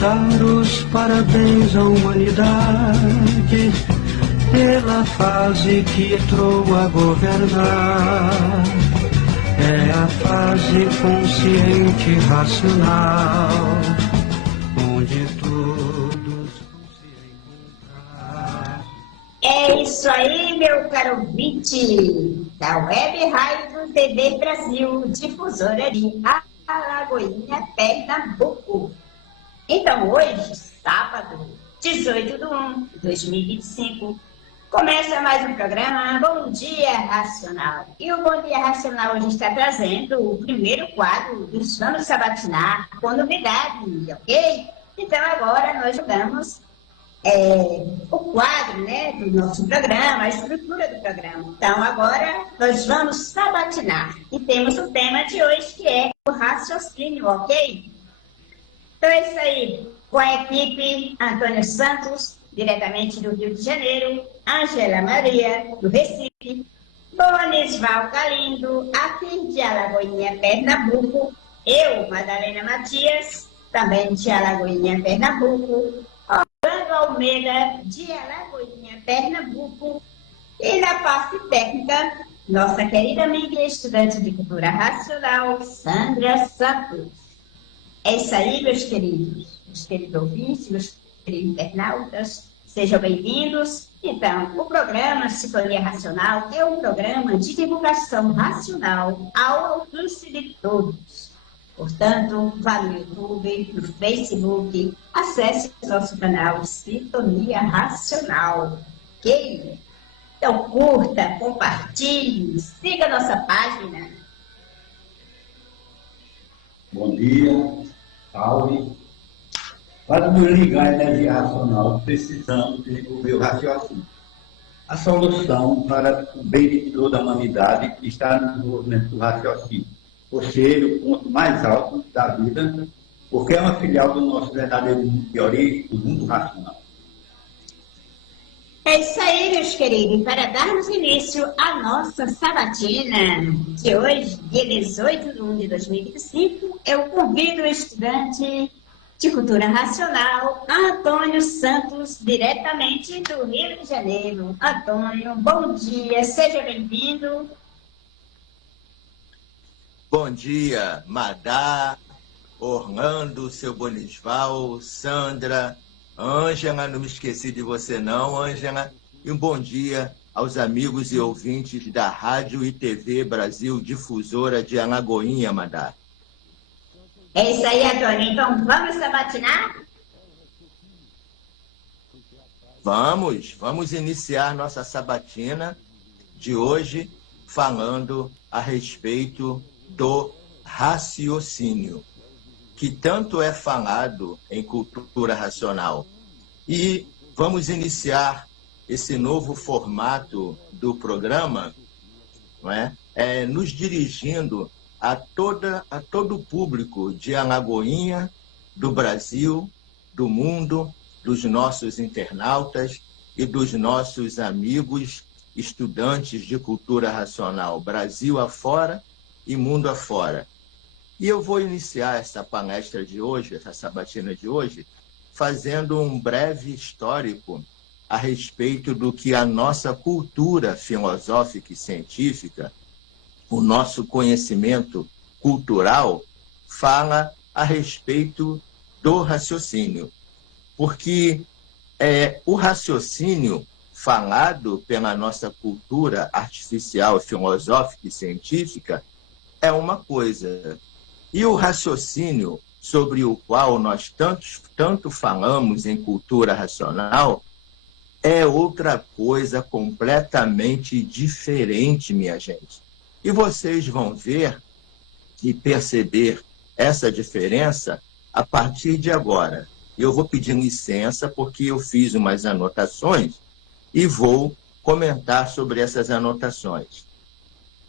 dar os parabéns à humanidade pela fase que entrou a governar. É a fase consciente e racional, onde todos vão se encontrar. É isso aí, meu caro ouvinte da Web Rádio TV Brasil, difusora de Alagoinha, Pernambuco. Então, hoje, sábado, 18 de 1 de 2025, começa mais um programa Bom Dia Racional. E o Bom Dia Racional hoje está trazendo o primeiro quadro dos Vamos Sabatinar com novidades, ok? Então, agora nós jogamos o quadro, né, do nosso programa, a estrutura do programa. Então, agora nós vamos sabatinar. E temos o tema de hoje, que é o raciocínio, ok? Então é isso aí. Com a equipe Antônio Santos, diretamente do Rio de Janeiro, Ângela Maria, do Recife, Bonisval Galindo, aqui de Alagoinha, Pernambuco, eu, Madalena Matias, também de Alagoinha, Pernambuco, Orlando Almeida, de Alagoinha, Pernambuco, e na parte técnica, nossa querida amiga e estudante de cultura racional, Sandra Santos. É isso aí, meus queridos ouvintes, meus queridos internautas, sejam bem-vindos. Então, o programa Sintonia Racional é um programa de divulgação racional ao alcance de todos. Portanto, vá no YouTube, no Facebook, acesse o nosso canal Sintonia Racional, ok? Então, curta, compartilhe, siga a nossa página. Bom dia, salve. Para nos ligar à energia racional, precisamos desenvolver o raciocínio. A solução para o bem de toda a humanidade está no desenvolvimento do raciocínio, por ser o ponto mais alto da vida, porque é uma filial do nosso verdadeiro mundo de origem, o mundo racional. É isso aí, meus queridos. Para darmos início à nossa sabatina de hoje, dia 18 de 1 de 2025, eu convido o estudante de Cultura Racional, Antônio Santos, diretamente do Rio de Janeiro. Antônio, bom dia, seja bem-vindo. Bom dia, Madá, Orlando, seu Bonisval, Sandra, Ângela, não me esqueci de você não, Ângela, e um bom dia aos amigos e ouvintes da Rádio e TV Brasil, difusora de Alagoinha, Madá. É isso aí, Antônio. Então, vamos sabatinar? Vamos iniciar nossa sabatina de hoje falando a respeito do raciocínio, que tanto é falado em cultura racional. E vamos iniciar esse novo formato do programa, não é? Nos dirigindo a todo o público de Alagoinha, do Brasil, do mundo, dos nossos internautas e dos nossos amigos estudantes de cultura racional, Brasil afora e mundo afora. E eu vou iniciar essa palestra de hoje, essa sabatina de hoje, fazendo um breve histórico a respeito do que a nossa cultura filosófica e científica, o nosso conhecimento cultural, fala a respeito do raciocínio. Porque o raciocínio falado pela nossa cultura artificial, filosófica e científica é uma coisa. E o raciocínio sobre o qual nós tanto falamos em cultura racional é outra coisa completamente diferente, minha gente. E vocês vão ver e perceber essa diferença a partir de agora. Eu vou pedir licença porque eu fiz umas anotações e vou comentar sobre essas anotações.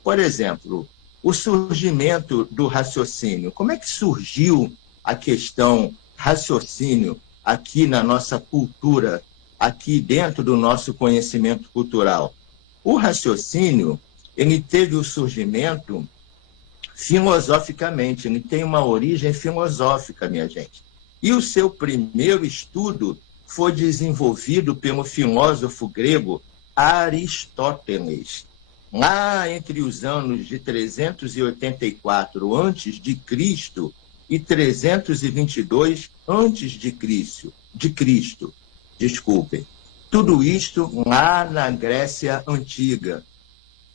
Por exemplo, o surgimento do raciocínio. Como é que surgiu a questão raciocínio aqui na nossa cultura, aqui dentro do nosso conhecimento cultural? O raciocínio, ele teve o surgimento filosoficamente, ele tem uma origem filosófica, minha gente. E o seu primeiro estudo foi desenvolvido pelo filósofo grego Aristóteles, lá entre os anos de 384 a.C. e 322 a.C. Desculpem. Tudo isto lá na Grécia Antiga,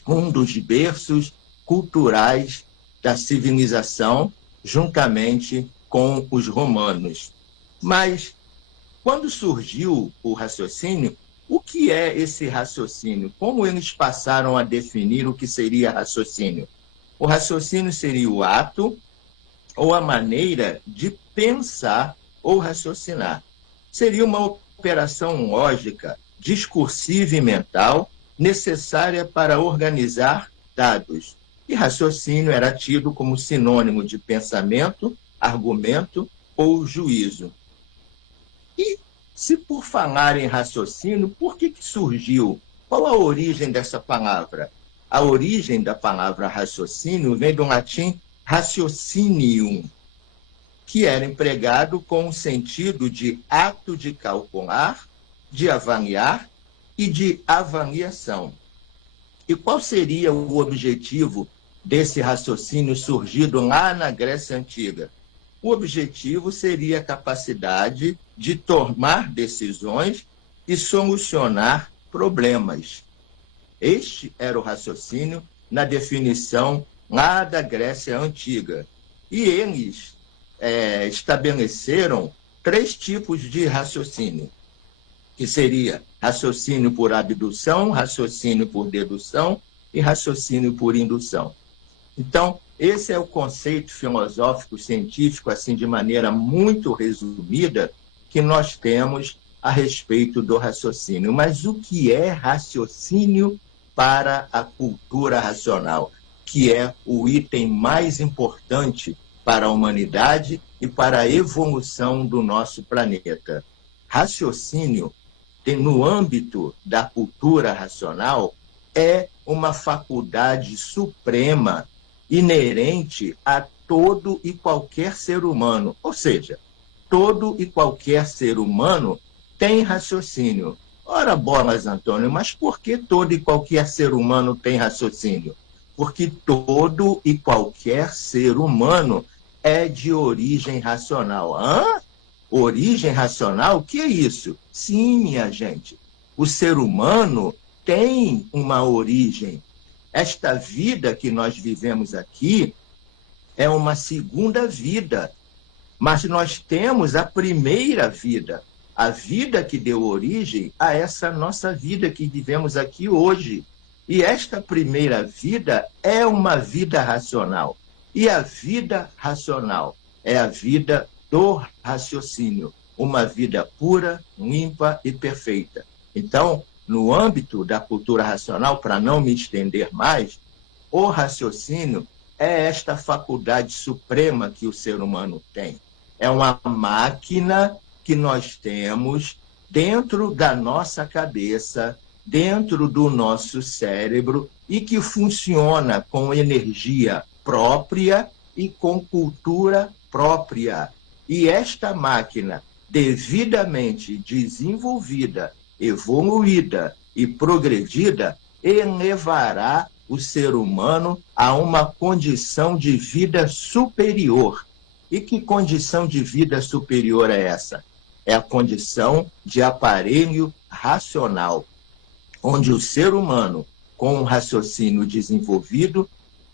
um dos berços culturais da civilização, juntamente com os romanos. Mas, quando surgiu o raciocínio, o que é esse raciocínio? Como eles passaram a definir o que seria raciocínio? O raciocínio seria o ato ou a maneira de pensar ou raciocinar. Seria uma operação lógica, discursiva e mental necessária para organizar dados. E raciocínio era tido como sinônimo de pensamento, argumento ou juízo. E, se por falar em raciocínio, por que surgiu? Qual a origem dessa palavra? A origem da palavra raciocínio vem do latim raciocinium, que era empregado com o sentido de ato de calcular, de avaliar e de avaliação. E qual seria o objetivo desse raciocínio surgido lá na Grécia Antiga? O objetivo seria a capacidade de tomar decisões e solucionar problemas. Este era o raciocínio na definição lá da Grécia Antiga. E eles estabeleceram 3 tipos de raciocínio, que seria raciocínio por abdução, raciocínio por dedução e raciocínio por indução. Então, esse é o conceito filosófico, científico, assim, de maneira muito resumida, que nós temos a respeito do raciocínio. Mas o que é raciocínio para a cultura racional, que é o item mais importante para a humanidade e para a evolução do nosso planeta? Raciocínio, no âmbito da cultura racional, é uma faculdade suprema inerente a todo e qualquer ser humano. Ou seja, todo e qualquer ser humano tem raciocínio. Ora, bolas, Antônio, mas por que todo e qualquer ser humano tem raciocínio? Porque todo e qualquer ser humano é de origem racional. Hã? Origem racional? O que é isso? Sim, minha gente. O ser humano tem uma origem. Esta vida que nós vivemos aqui é uma segunda vida, mas nós temos a primeira vida, a vida que deu origem a essa nossa vida que vivemos aqui hoje. E esta primeira vida é uma vida racional. E a vida racional é a vida do raciocínio, uma vida pura, limpa e perfeita. Então, no âmbito da cultura racional, para não me estender mais, o raciocínio é esta faculdade suprema que o ser humano tem. É uma máquina que nós temos dentro da nossa cabeça, dentro do nosso cérebro, e que funciona com energia própria e com cultura própria. E esta máquina, devidamente desenvolvida, evoluída e progredida, elevará o ser humano a uma condição de vida superior. E que condição de vida superior é essa? É a condição de aparelho racional, onde o ser humano, com um raciocínio desenvolvido,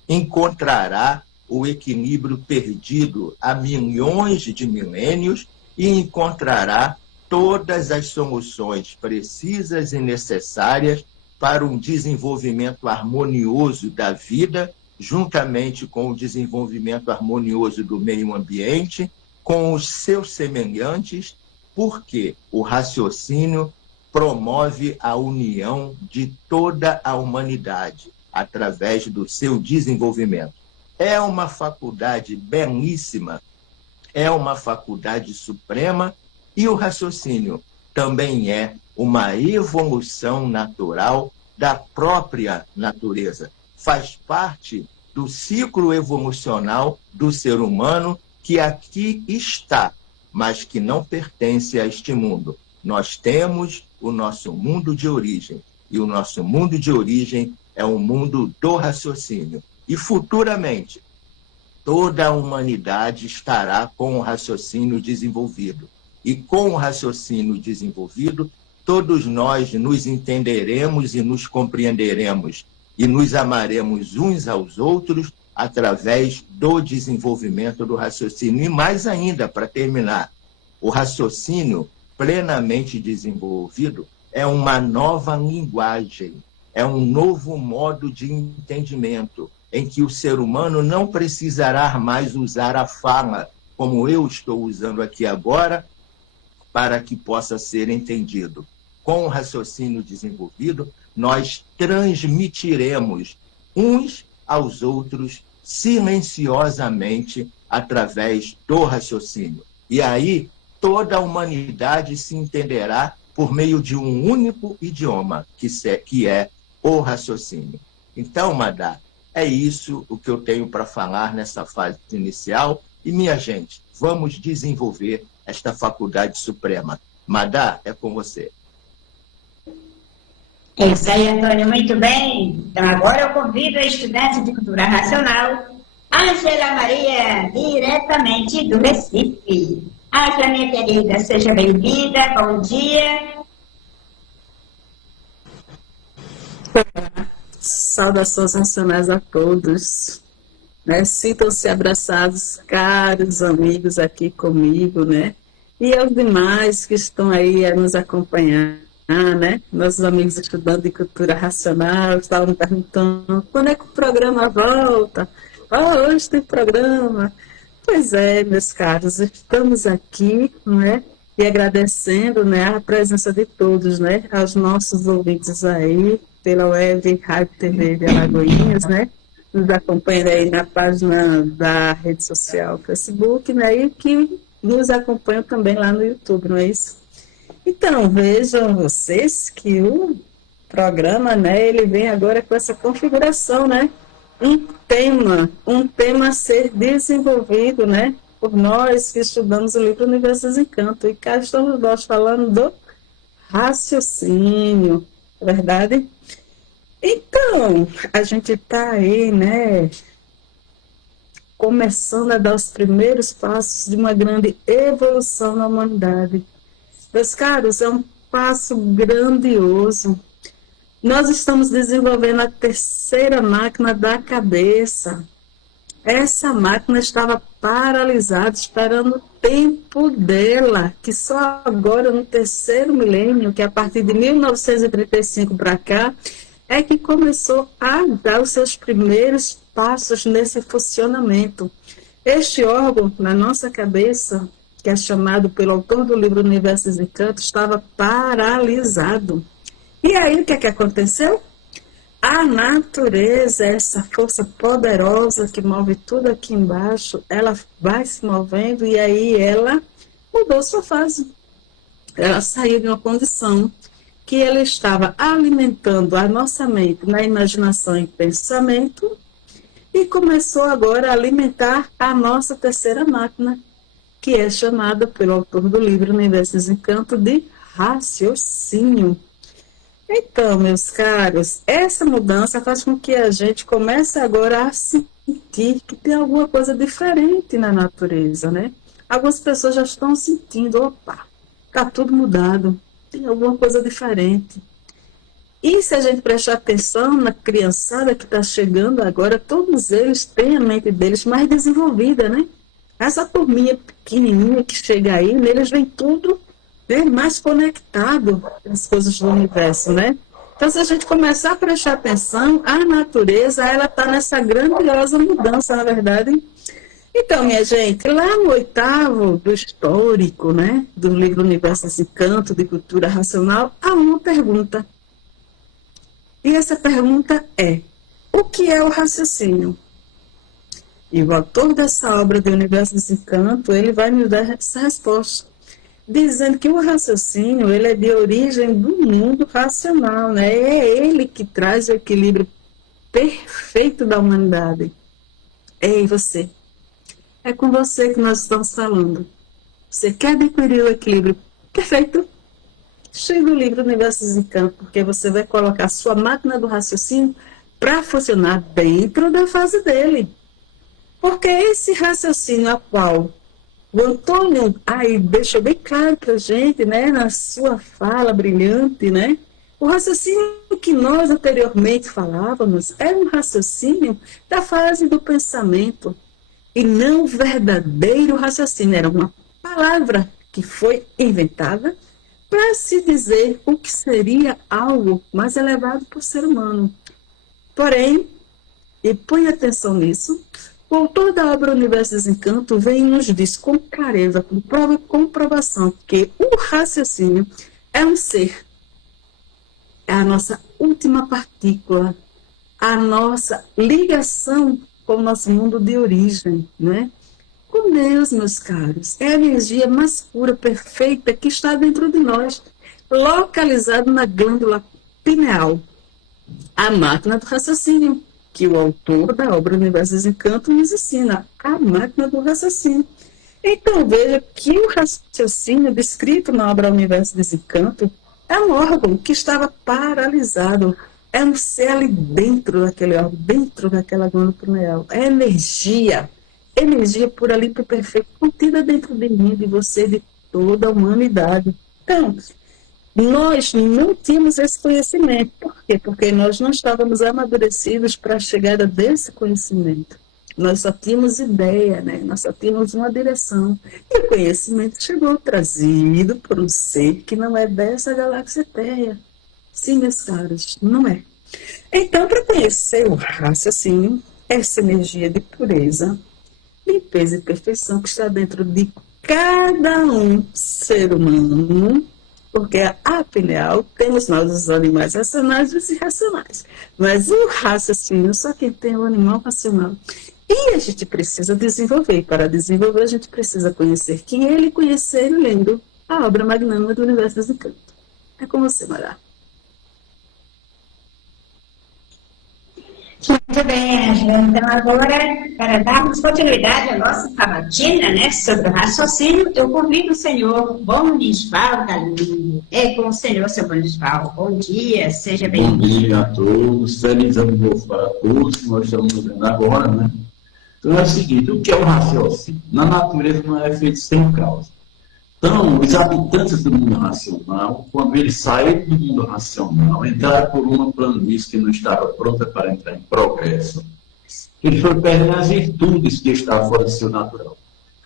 encontrará o equilíbrio perdido há milhões de milênios e encontrará todas as soluções precisas e necessárias para um desenvolvimento harmonioso da vida, juntamente com o desenvolvimento harmonioso do meio ambiente, com os seus semelhantes, porque o raciocínio promove a união de toda a humanidade através do seu desenvolvimento. É uma faculdade belíssima, é uma faculdade suprema, e o raciocínio também é uma evolução natural da própria natureza. Faz parte do ciclo evolucional do ser humano que aqui está, mas que não pertence a este mundo. Nós temos o nosso mundo de origem, e o nosso mundo de origem é o mundo do raciocínio. E futuramente, toda a humanidade estará com o raciocínio desenvolvido. E com o raciocínio desenvolvido, todos nós nos entenderemos e nos compreenderemos e nos amaremos uns aos outros através do desenvolvimento do raciocínio. E mais ainda, para terminar, o raciocínio plenamente desenvolvido é uma nova linguagem, é um novo modo de entendimento, em que o ser humano não precisará mais usar a fala, como eu estou usando aqui agora, para que possa ser entendido. Com o raciocínio desenvolvido, nós transmitiremos uns aos outros silenciosamente através do raciocínio. E aí, toda a humanidade se entenderá por meio de um único idioma, que é o raciocínio. Então, Madá, é isso o que eu tenho para falar nessa fase inicial. E, minha gente, vamos desenvolver esta faculdade suprema. Madá, é com você. É isso aí, Antônio, muito bem. Então, agora eu convido a estudante de cultura racional, Ângela Maria, diretamente do Recife. Ângela, minha querida, seja bem-vinda, bom dia. Saudações nacionais a todos, né? Sintam-se abraçados, caros amigos aqui comigo, né? E aos demais que estão aí a nos acompanhar, né? Nossos amigos estudantes de cultura racional estavam me perguntando quando é que o programa volta? Hoje tem programa. Pois é, meus caros, estamos aqui, não é? E agradecendo, né, a presença de todos, né? Aos nossos ouvintes aí, pela web Rádio TV de Alagoinhas, né? Nos acompanham aí na página da rede social Facebook, né? E que nos acompanham também lá no YouTube, não é isso? Então, vejam vocês que o programa, né? Ele vem agora com essa configuração, né? Um tema a ser desenvolvido, né? Por nós que estudamos o livro Universo dos Encantos. E cá estamos nós falando do raciocínio, é verdade? Então, a gente está aí, né, começando a dar os primeiros passos de uma grande evolução na humanidade. Meus caros, é um passo grandioso. Nós estamos desenvolvendo a terceira máquina da cabeça. Essa máquina estava paralisada, esperando o tempo dela, que só agora, no terceiro milênio, que é a partir de 1935 para cá, é que começou a dar os seus primeiros passos nesse funcionamento. Este órgão, na nossa cabeça, que é chamado pelo autor do livro Universo dos Encantos, estava paralisado. E aí, o que é que aconteceu? A natureza, essa força poderosa que move tudo aqui embaixo, ela vai se movendo e aí ela mudou sua fase. Ela saiu de uma condição que ela estava alimentando a nossa mente na imaginação e pensamento e começou agora a alimentar a nossa terceira máquina, que é chamada pelo autor do livro Universo dos Encantos de raciocínio. Então, meus caros, essa mudança faz com que a gente comece agora a sentir que tem alguma coisa diferente na natureza, né? Algumas pessoas já estão sentindo, opa, está tudo mudado, tem alguma coisa diferente. E se a gente prestar atenção na criançada que está chegando agora, todos eles têm a mente deles mais desenvolvida, né? Essa turminha pequenininha que chega aí, neles vem tudo, né, mais conectado às coisas do universo, né? Então, se a gente começar a prestar atenção, a natureza, ela está nessa grandiosa mudança, na verdade. Então, minha gente, lá no 8º do histórico, né, do livro Universo dos Encantos, de Cultura Racional, há uma pergunta. E essa pergunta é: o que é o raciocínio? E o autor dessa obra do Universo dos Encantos, ele vai me dar essa resposta, dizendo que o raciocínio, ele é de origem do mundo racional, né? É ele que traz o equilíbrio perfeito da humanidade. Ei, você. É com você que nós estamos falando. Você quer adquirir o equilíbrio perfeito? Chega o livro Universos em Campo, porque você vai colocar a sua máquina do raciocínio para funcionar dentro da fase dele. Porque esse raciocínio a qual o Antônio aí deixou bem claro para a gente, né, na sua fala brilhante, né? O raciocínio que nós anteriormente falávamos era um raciocínio da fase do pensamento e não verdadeiro raciocínio. Era uma palavra que foi inventada para se dizer o que seria algo mais elevado para o ser humano. Porém, e põe atenção nisso, o autor da obra Universo Desencanto vem e nos diz com clareza, com prova e comprovação, que o raciocínio é um ser, é a nossa última partícula, a nossa ligação com o nosso mundo de origem, né? Com Deus, meus caros, é a energia mais pura, perfeita que está dentro de nós, localizada na glândula pineal, a máquina do raciocínio, que o autor da obra Universo Desencanto nos ensina, a máquina do raciocínio. Então veja que o raciocínio descrito na obra Universo Desencanto é um órgão que estava paralisado, é um ser ali dentro daquele órgão, dentro daquela glândula pineal, é energia por ali, por perfeito, contida dentro de mim, de você, de toda a humanidade. Então, nós não tínhamos esse conhecimento. Por quê? Porque nós não estávamos amadurecidos para a chegada desse conhecimento. Nós só tínhamos ideia, né? Nós só tínhamos uma direção. E o conhecimento chegou trazido por um ser que não é dessa galáxia Terra. Sim, meus caros, não é. Então, para conhecer o raciocínio, essa energia de pureza, limpeza e perfeição que está dentro de cada um ser humano, porque a pineal temos nós os animais racionais e os irracionais, mas o raciocínio só quem tem o animal racional. E a gente precisa desenvolver, e para desenvolver a gente precisa conhecer quem é ele, conhecer lendo a obra magnânima do Universo Desencanto. É com você, Mara. Muito bem, Angela. Então, agora, para darmos continuidade à nossa sabatina, né, sobre o raciocínio, eu convido o senhor Bonisval Galindo. É com o senhor, seu Bonisval. Bom dia, seja bem-vindo. Bom dia a todos, feliz ano novo para todos, que nós estamos vendo agora, né? Então é o seguinte, o que é o raciocínio? Na natureza não é feito sem causa. Então, os habitantes do mundo racional, quando eles saíram do mundo racional, entraram por uma planície que não estava pronta para entrar em progresso, eles foram perdendo as virtudes que estavam fora do seu natural.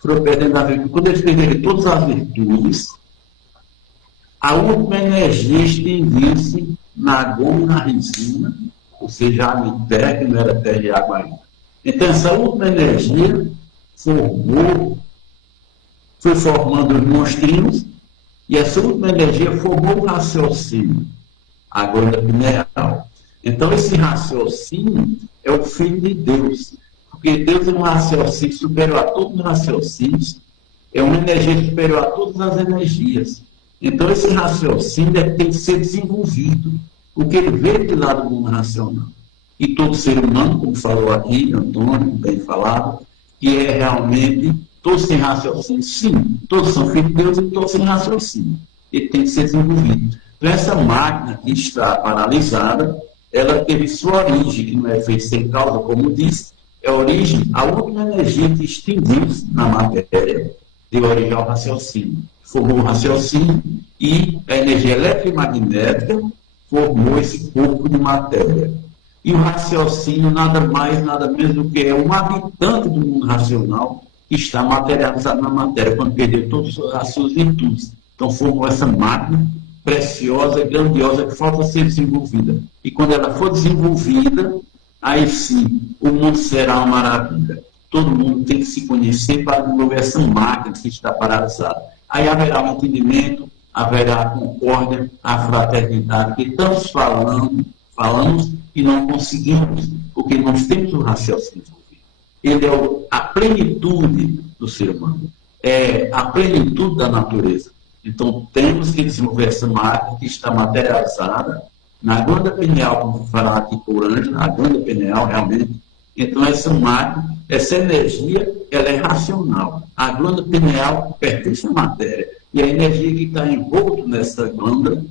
Foram perdendo a virtude. Quando eles perderam todas as virtudes, a última energia extinguiu-se na goma e na resina, ou seja, água e terra, que não era terra e água ainda. Então, essa última energia foi formando os monstrinhos, e essa última energia formou o raciocínio, a glândula pineal. Então, esse raciocínio é o Filho de Deus, porque Deus é um raciocínio superior a todos os raciocínios, é uma energia superior a todas as energias. Então, esse raciocínio tem que ser desenvolvido, porque ele veio de lá do mundo racional. E todo ser humano, como falou aqui, Antônio, bem falado, que é realmente, todos têm raciocínio, sim, todos são filhos de Deus e todos têm raciocínio. Ele tem que ser desenvolvido. Então, essa máquina que está paralisada, ela teve sua origem, que não é feita sem causa, como disse, é a origem, a última energia que extinguiu-se na matéria, deu origem ao raciocínio. Formou o raciocínio e a energia eletromagnética formou esse corpo de matéria. E o raciocínio nada mais, nada menos do que é um habitante do mundo racional que está materializado na matéria, quando perdeu todas as suas virtudes. Então formou essa máquina preciosa e grandiosa que falta ser desenvolvida. E quando ela for desenvolvida, aí sim, o mundo será uma maravilha. Todo mundo tem que se conhecer para desenvolver essa máquina que está paralisada. Aí haverá um entendimento, haverá a concórdia, a fraternidade, que estamos falamos e não conseguimos, porque nós temos o raciocínio desenvolvido. Ele é a plenitude do ser humano, é a plenitude da natureza. Então, temos que desenvolver essa máquina que está materializada na glândula pineal, como vou falar aqui por Ângela, a glândula pineal realmente. Então, essa máquina, essa energia ela é racional. A glândula pineal pertence à matéria. E a energia que está envolta nessa glândula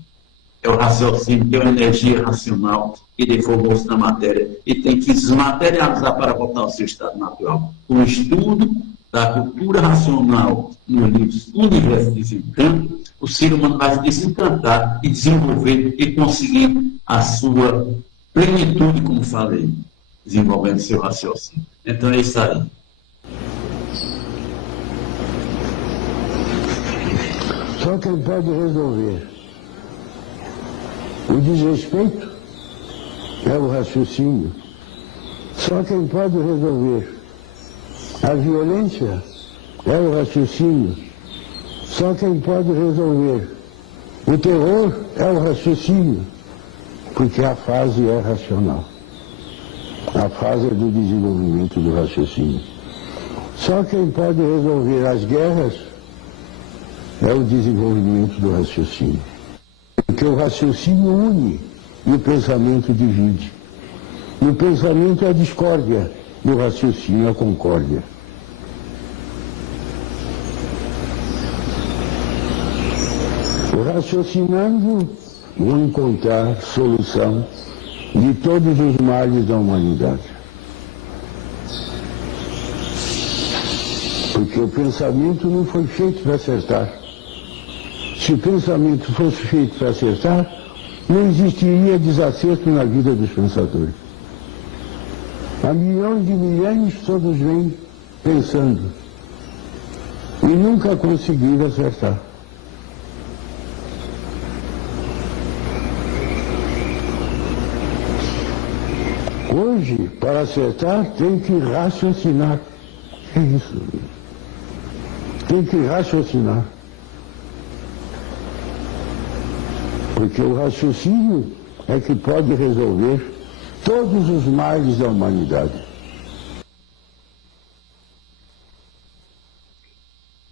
é o raciocínio, que é uma energia racional que deformou-se na matéria e tem que desmaterializar para voltar ao seu estado natural. O estudo da cultura racional no universo de desencanto, o ser humano vai se desencantar e desenvolver e conseguir a sua plenitude, como falei, desenvolvendo seu raciocínio. Então é isso aí. Só quem pode resolver o desrespeito é o raciocínio. Só quem pode resolver a violência é o raciocínio. Só quem pode resolver o terror é o raciocínio, porque a fase é racional. A fase é do desenvolvimento do raciocínio. Só quem pode resolver as guerras é o desenvolvimento do raciocínio. Porque o raciocínio une e o pensamento divide. No pensamento é a discórdia, no raciocínio é a concórdia. Raciocinando, vou encontrar solução de todos os males da humanidade. Porque o pensamento não foi feito para acertar. Se o pensamento fosse feito para acertar, não existiria desacerto na vida dos pensadores. Há milhões de milênios todos vêm pensando e nunca conseguiram acertar. Hoje, para acertar, tem que raciocinar. É isso. Tem que raciocinar. Porque o raciocínio é que pode resolver todos os males da humanidade.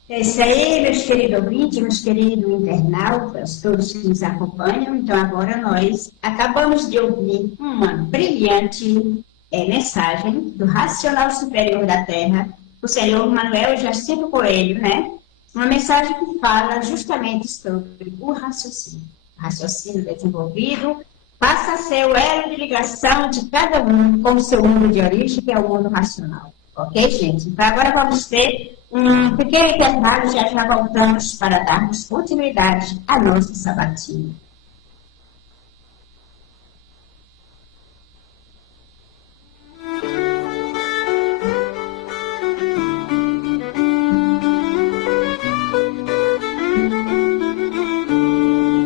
É isso aí, meus queridos ouvintes, meus queridos internautas, todos que nos acompanham. Então, agora nós acabamos de ouvir uma brilhante mensagem do Racional Superior da Terra, o senhor Manuel Jacinto Coelho, né? Uma mensagem que fala justamente sobre o raciocínio. O raciocínio desenvolvido passa a ser o elo de ligação de cada um com o seu mundo de origem, que é o mundo racional. Ok, gente? Então, agora vamos ter um pequeno intervalo, já voltamos para darmos continuidade à nossa sabatina.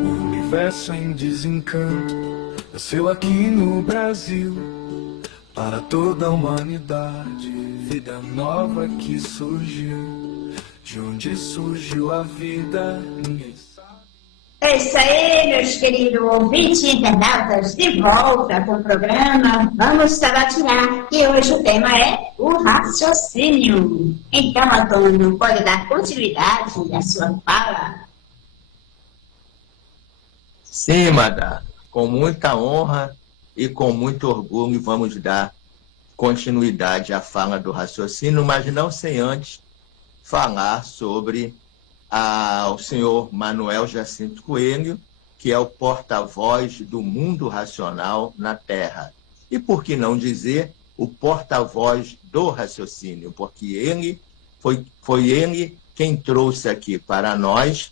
O universo em desencanto nasceu aqui no Brasil. Para toda a humanidade, vida nova que surgiu. De onde surgiu a vida, ninguém sabe. É isso aí, meus queridos ouvintes e internautas, de volta com o programa Vamos Sabatinar. E hoje o tema é o raciocínio. Então, Antônio, pode dar continuidade à sua fala? Sim, Madá, com muita honra e com muito orgulho vamos dar continuidade à fala do raciocínio, mas não sem antes falar sobre o senhor Manuel Jacinto Coelho, que é o porta-voz do mundo racional na Terra. E por que não dizer o porta-voz do raciocínio? Porque ele foi ele quem trouxe aqui para nós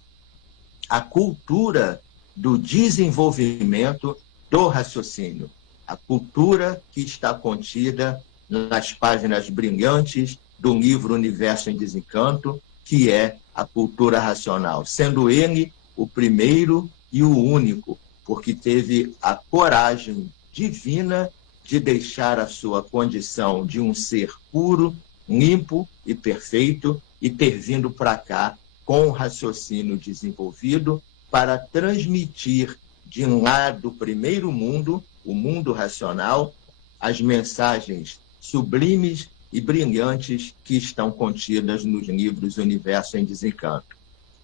a cultura do desenvolvimento do raciocínio, a cultura que está contida nas páginas brilhantes do livro Universo em Desencanto, que é a cultura racional, sendo ele o primeiro e o único, porque teve a coragem divina de deixar a sua condição de um ser puro, limpo e perfeito e ter vindo para cá com o raciocínio desenvolvido para transmitir de lá do primeiro mundo, o mundo racional, as mensagens sublimes e brilhantes que estão contidas nos livros Universo em Desencanto.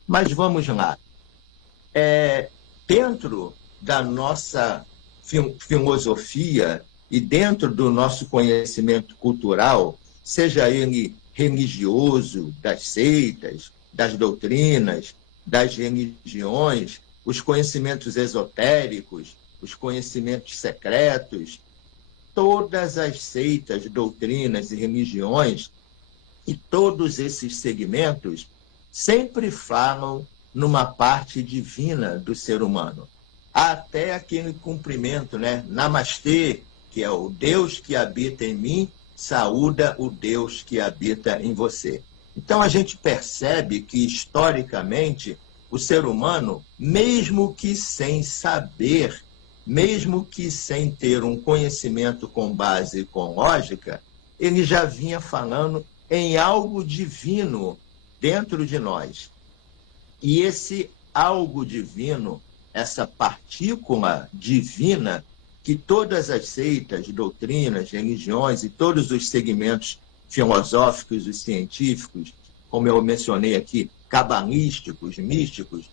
Mas vamos lá. Dentro da nossa filosofia e dentro do nosso conhecimento cultural, seja ele religioso, das seitas, das doutrinas, das religiões, os conhecimentos esotéricos, os conhecimentos secretos, todas as seitas, doutrinas e religiões e todos esses segmentos sempre falam numa parte divina do ser humano. Até aquele cumprimento, né? Namastê, que é o Deus que habita em mim, saúda o Deus que habita em você. Então a gente percebe que, historicamente, o ser humano, mesmo que sem saber, mesmo que sem ter um conhecimento com base com lógica, ele já vinha falando em algo divino dentro de nós. E esse algo divino, essa partícula divina, que todas as seitas, doutrinas, religiões e todos os segmentos filosóficos e científicos, como eu mencionei aqui, cabalísticos, místicos,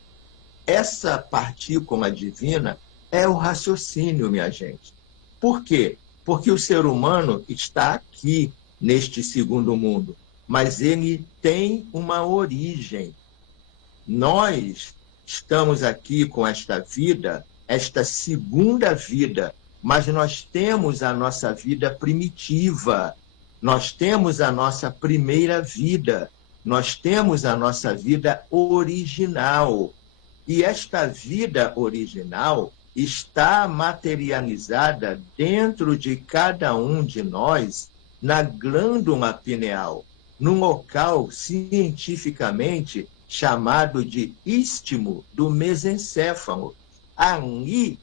essa partícula divina é o raciocínio, minha gente. Por quê? Porque o ser humano está aqui, neste segundo mundo, mas ele tem uma origem. Nós estamos aqui com esta vida, esta segunda vida, mas nós temos a nossa vida primitiva, nós temos a nossa primeira vida, nós temos a nossa vida original. E esta vida original está materializada dentro de cada um de nós, na glândula pineal, num local cientificamente chamado de istmo do mesencéfalo. Ali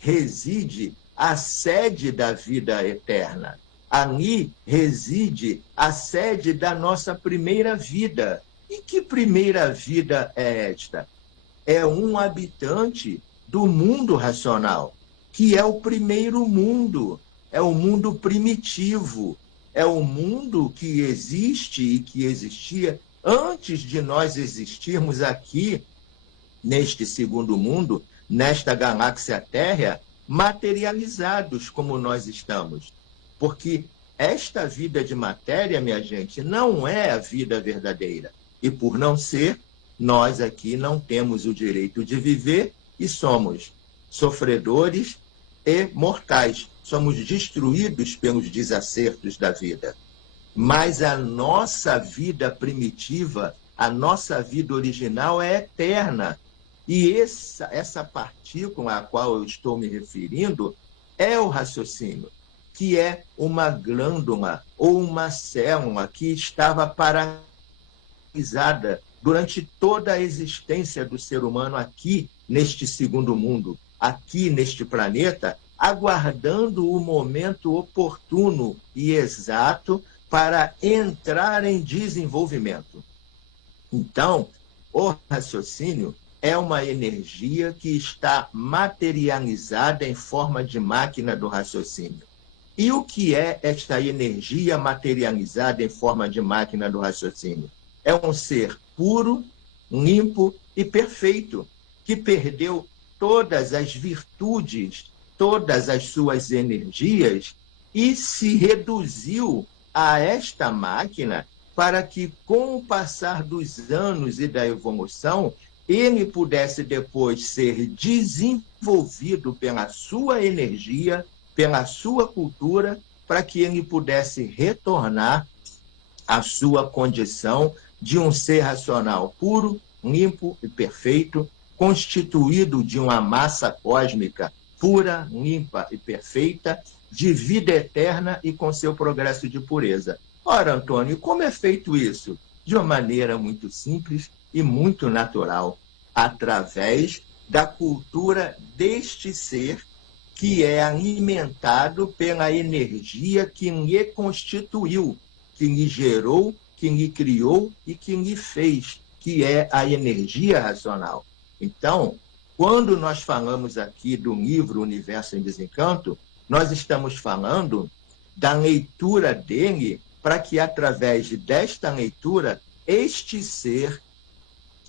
reside a sede da vida eterna. Ali reside a sede da nossa primeira vida. E que primeira vida é esta? É um habitante do mundo racional, que é o primeiro mundo, é o mundo primitivo, é o mundo que existe e que existia antes de nós existirmos aqui, neste segundo mundo, nesta galáxia Terra, materializados como nós estamos. Porque esta vida de matéria, minha gente, não é a vida verdadeira. E por não ser, nós aqui não temos o direito de viver e somos sofredores e mortais. Somos destruídos pelos desacertos da vida. Mas a nossa vida primitiva, a nossa vida original é eterna. E essa partícula a qual eu estou me referindo é o raciocínio, que é uma glândula ou uma célula que estava paralisada durante toda a existência do ser humano aqui neste segundo mundo, aqui neste planeta, aguardando o momento oportuno e exato para entrar em desenvolvimento. Então, o raciocínio é uma energia que está materializada em forma de máquina do raciocínio. E o que é esta energia materializada em forma de máquina do raciocínio? É um ser puro, limpo e perfeito, que perdeu todas as virtudes, todas as suas energias e se reduziu a esta máquina para que, com o passar dos anos e da evolução, ele pudesse depois ser desenvolvido pela sua energia, pela sua cultura, para que ele pudesse retornar à sua condição de um ser racional puro, limpo e perfeito, constituído de uma massa cósmica pura, limpa e perfeita, de vida eterna e com seu progresso de pureza. Ora, Antônio, como é feito isso? De uma maneira muito simples e muito natural, através da cultura deste ser que é alimentado pela energia que lhe constituiu, que lhe gerou, que lhe criou e que lhe fez, que é a energia racional. Então, quando nós falamos aqui do livro Universo em Desencanto, nós estamos falando da leitura dele para que, através desta leitura, este ser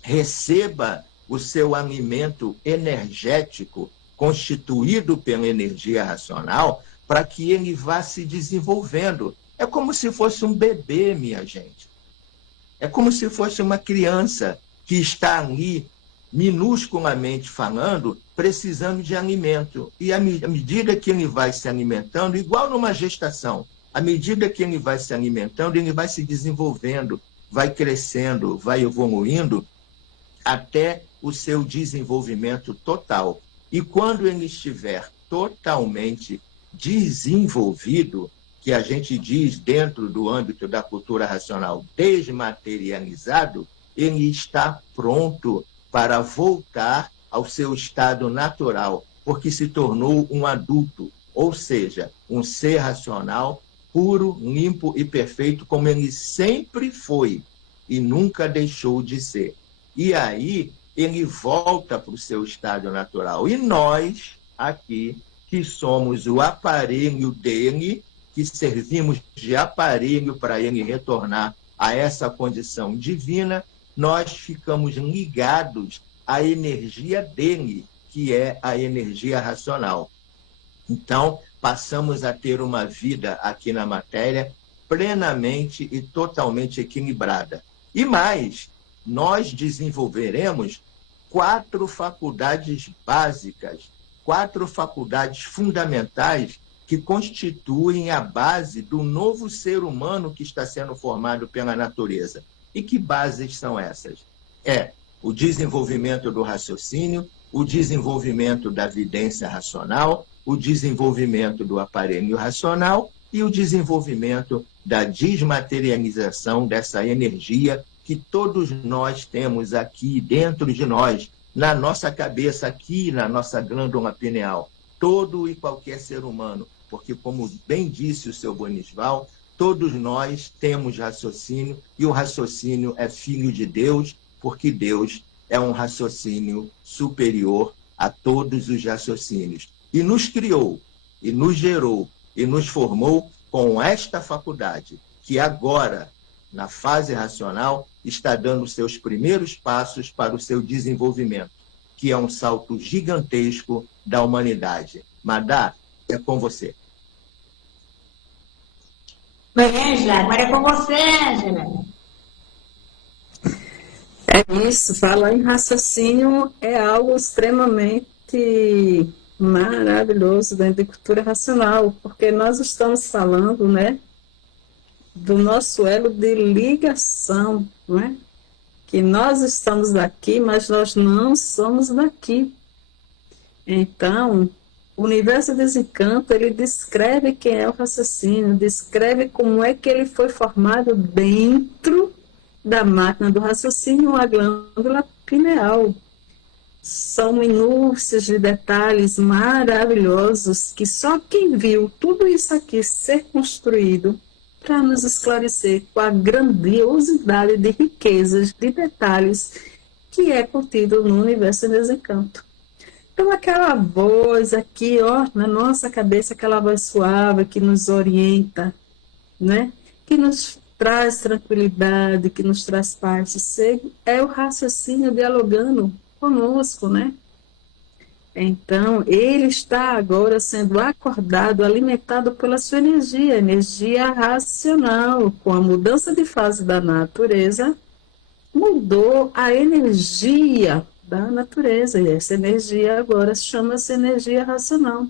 receba o seu alimento energético, constituído pela energia racional, para que ele vá se desenvolvendo. É como se fosse um bebê, minha gente. É como se fosse uma criança que está ali, minusculamente falando, precisando de alimento. E à medida que ele vai se alimentando, igual numa gestação, à medida que ele vai se alimentando, ele vai se desenvolvendo, vai crescendo, vai evoluindo até o seu desenvolvimento total. E quando ele estiver totalmente desenvolvido, que a gente diz dentro do âmbito da cultura racional, desmaterializado, ele está pronto para voltar ao seu estado natural, porque se tornou um adulto, ou seja, um ser racional, puro, limpo e perfeito, como ele sempre foi e nunca deixou de ser. E aí ele volta para o seu estado natural. E nós, aqui, que somos o aparelho dele, que servimos de aparelho para ele retornar a essa condição divina, nós ficamos ligados à energia dele, que é a energia racional. Então, passamos a ter uma vida aqui na matéria plenamente e totalmente equilibrada. E mais, nós desenvolveremos 4 faculdades básicas, 4 faculdades fundamentais que constituem a base do novo ser humano que está sendo formado pela natureza. E que bases são essas? É o desenvolvimento do raciocínio, o desenvolvimento da vidência racional, o desenvolvimento do aparelho racional e o desenvolvimento da desmaterialização dessa energia que todos nós temos aqui dentro de nós, na nossa cabeça, aqui na nossa glândula pineal, todo e qualquer ser humano, porque, como bem disse o seu Bonisval, todos nós temos raciocínio e o raciocínio é filho de Deus, porque Deus é um raciocínio superior a todos os raciocínios. E nos criou, e nos gerou, e nos formou com esta faculdade, que agora, na fase racional, está dando seus primeiros passos para o seu desenvolvimento, que é um salto gigantesco da humanidade. Madá, é com você. Bem, Ângela, agora é com você, Ângela. É isso, falar em raciocínio é algo extremamente maravilhoso dentro da cultura racional, porque nós estamos falando, né, do nosso elo de ligação, né? Que nós estamos daqui, mas nós não somos daqui. Então, o Universo Desencanto, ele descreve quem é o raciocínio, descreve como é que ele foi formado dentro da máquina do raciocínio, a glândula pineal. São minúcias de detalhes maravilhosos que só quem viu tudo isso aqui ser construído para nos esclarecer com a grandiosidade de riquezas, de detalhes que é contido no Universo Desencanto. Então, aquela voz aqui, ó, na nossa cabeça, aquela voz suave que nos orienta, né? Que nos traz tranquilidade, que nos traz paz, sossego, é o raciocínio dialogando conosco, né? Então, ele está agora sendo acordado, alimentado pela sua energia racional. Com a mudança de fase da natureza, mudou a energia da natureza, e essa energia agora chama-se energia racional.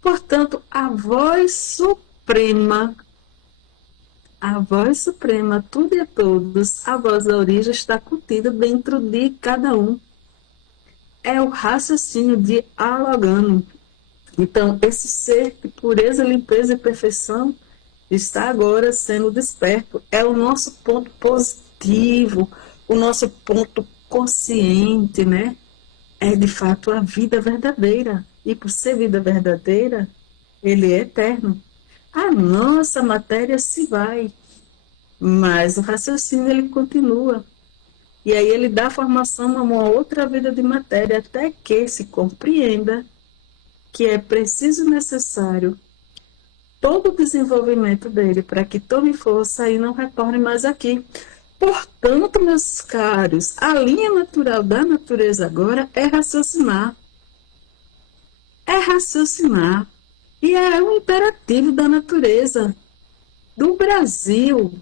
Portanto, a voz suprema, tudo e a todos, a voz da origem está contida dentro de cada um. É o raciocínio dialogando. Então, esse ser de pureza, limpeza e perfeição está agora sendo desperto. É o nosso ponto positivo, o nosso ponto consciente, né? É de fato a vida verdadeira. E por ser vida verdadeira, ele é eterno. A nossa matéria se vai, mas o raciocínio ele continua. E aí ele dá formação a uma outra vida de matéria, até que se compreenda que é preciso e necessário todo o desenvolvimento dele para que tome força e não retorne mais aqui. Portanto, meus caros, a linha natural da natureza agora é raciocinar. É raciocinar. E é um imperativo da natureza, do Brasil,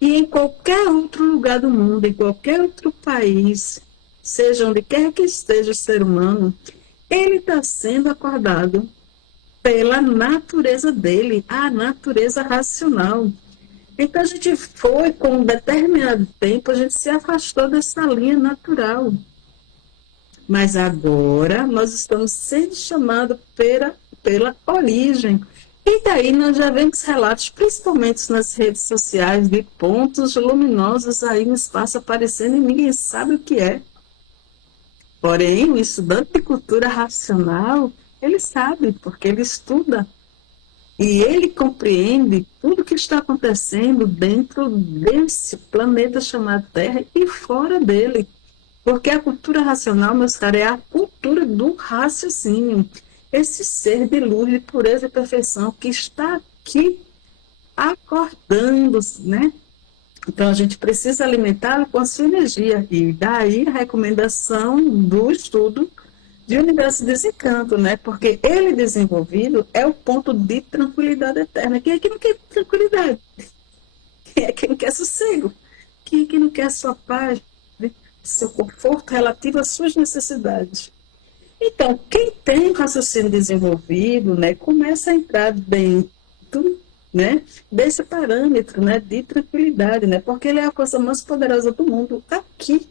E em qualquer outro lugar do mundo, em qualquer outro país, seja onde quer que esteja o ser humano, ele está sendo acordado pela natureza dele, a natureza racional. Então a gente foi, com um determinado tempo, a gente se afastou dessa linha natural. Mas agora nós estamos sendo chamados pela origem. E daí nós já vemos relatos, principalmente nas redes sociais, de pontos luminosos aí no espaço aparecendo e ninguém sabe o que é. Porém, o estudante de cultura racional, ele sabe, porque ele estuda. E ele compreende tudo o que está acontecendo dentro desse planeta chamado Terra e fora dele. Porque a cultura racional, meus caros, é a cultura do raciocínio. Esse ser de luz, de pureza e perfeição que está aqui acordando, né? Então, a gente precisa alimentá-lo com a sua energia. E daí a recomendação do estudo de Universo Desencanto, né? Porque ele desenvolvido é o ponto de tranquilidade eterna. Quem é que não quer tranquilidade? Quem é que não quer sossego? Quem é que não quer sua paz, né? Seu conforto relativo às suas necessidades? Então, quem tem o raciocínio desenvolvido, né, começa a entrar dentro, né, desse parâmetro, né, de tranquilidade, né? Porque ele é a coisa mais poderosa do mundo aqui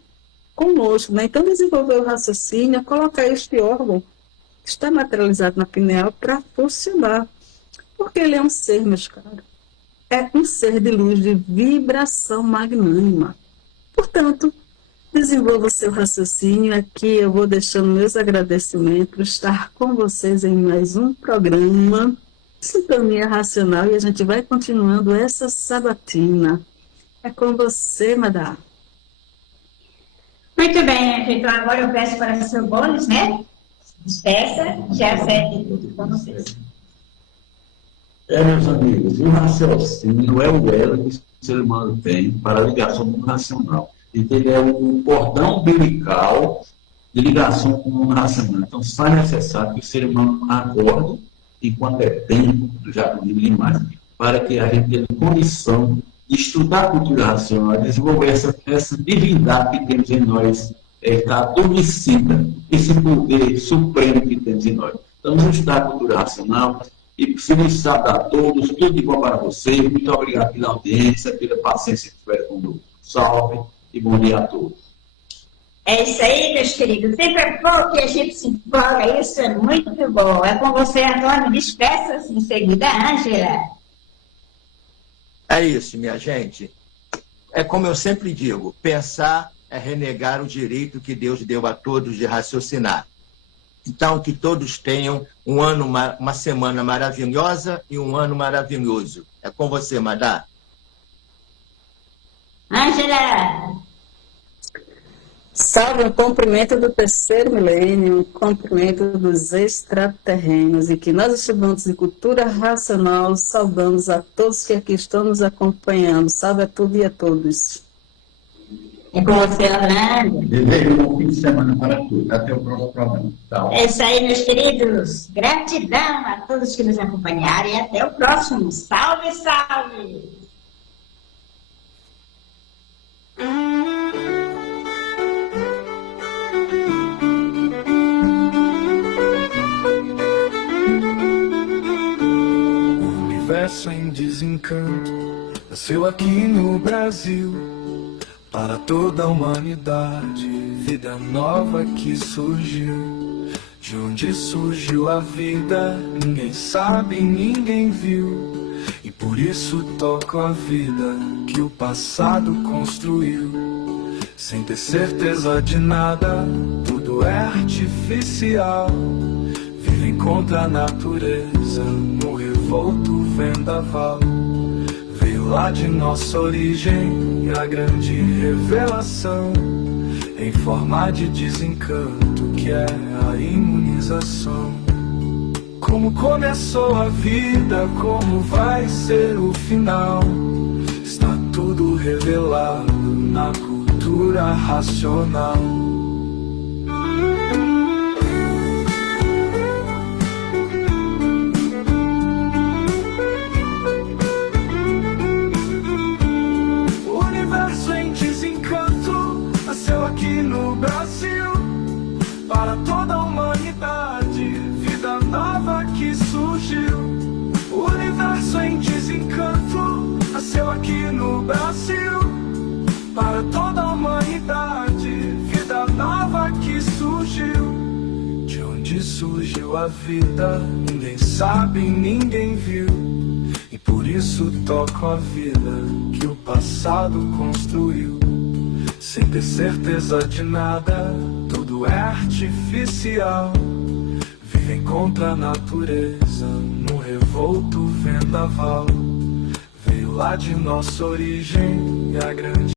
conosco, né? Então, desenvolver o raciocínio, colocar este órgão que está materializado na pineal para funcionar. Porque ele é um ser, meus caros, é um ser de luz, de vibração magnânima. Portanto, desenvolva o seu raciocínio. Aqui eu vou deixando meus agradecimentos por estar com vocês em mais um programa Sintonia Racional e a gente vai continuando essa sabatina. É com você, Madá. Muito bem, então agora eu peço para o seu bônus, né? Despeça, já acerta tudo com vocês. Meus amigos, o raciocínio é o elo que o ser humano tem para a ligação com o racional. Ele é um cordão umbilical de ligação com o racional. Então, só é necessário que o ser humano acorde, enquanto é tempo, já não digo demais, para que a gente tenha condição de estudar a cultura racional, desenvolver essa divindade que temos em nós, está adormecida, esse poder supremo que temos em nós. Então, vamos estudar a cultura racional e feliz sábado a todos, tudo de bom para vocês, muito obrigado pela audiência, pela paciência que tiveram conosco. Salve e bom dia a todos. É isso aí, meus queridos. Sempre é bom que a gente se empolga, isso é muito bom. É com você, Antônio. Despeça-se em seguida, Ângela. É isso, minha gente. É como eu sempre digo, pensar é renegar o direito que Deus deu a todos de raciocinar. Então, que todos tenham um ano, uma semana maravilhosa e um ano maravilhoso. É com você, Madá. Ângela. Salve o cumprimento do terceiro milênio, o cumprimento dos extraterrenos, e que nós, estudantes de cultura racional, saudamos a todos que aqui estão nos acompanhando. Salve a tudo e a todos. É com você, Orlando. Desejo um bom fim de semana para todos. Até o próximo programa. Tchau. É isso aí, meus queridos. Gratidão a todos que nos acompanharam e até o próximo. Salve, salve! Em desencanto, nasceu aqui no Brasil, para toda a humanidade, vida nova que surgiu. De onde surgiu a vida, ninguém sabe, ninguém viu, e por isso toco a vida que o passado construiu. Sem ter certeza de nada, tudo é artificial. Vivem contra a natureza, no revolto vendaval. Veio lá de nossa origem a grande revelação, em forma de desencanto que é a imunização. Como começou a vida, como vai ser o final, está tudo revelado na cultura racional. surgiu a vida. Ninguém sabe, ninguém viu, e por isso toco a vida que o passado construiu. Sem ter certeza de nada, tudo é artificial. Vivem contra a natureza, no revolto vendaval. Veio lá de nossa origem a grande